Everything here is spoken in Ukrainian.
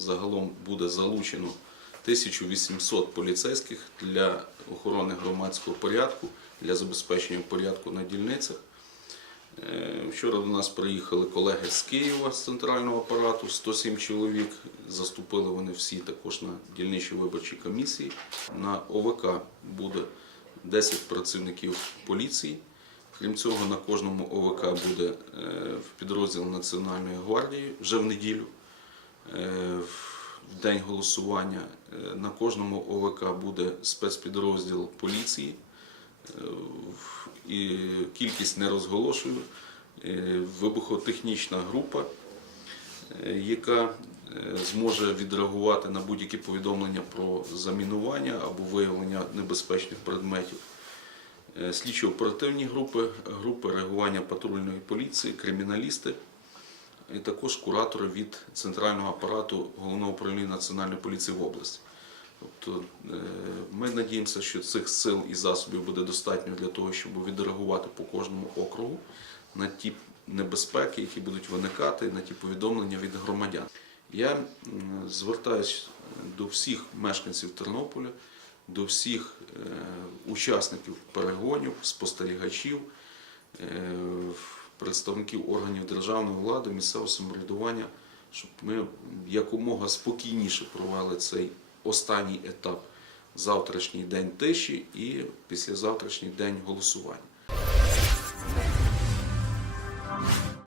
загалом буде залучено 1800 поліцейських для охорони громадського порядку, для забезпечення порядку на дільницях. Вчора до нас приїхали колеги з Києва, з центрального апарату, 107 чоловік. Заступили вони всі також на дільничі виборчі комісії. На ОВК буде 10 працівників поліції. Крім цього, на кожному ОВК буде підрозділ Національної гвардії вже в неділю, в день голосування. На кожному ОВК буде спецпідрозділ поліції. І кількість не розголошую. Вибухотехнічна група, яка зможе відреагувати на будь-які повідомлення про замінування або виявлення небезпечних предметів. Слідчо-оперативні групи, групи реагування патрульної поліції, криміналісти і також куратори від центрального апарату Головного управління Національної поліції в області. Тобто ми надіємося, що цих сил і засобів буде достатньо для того, щоб відреагувати по кожному округу на ті небезпеки, які будуть виникати, на ті повідомлення від громадян. Я звертаюся до всіх мешканців Тернополя, до всіх учасників перегонів, спостерігачів, представників органів державної влади, місцевого самоврядування, щоб ми якомога спокійніше провели цей останній етап, завтрашній день тиші і післязавтрашній день голосування.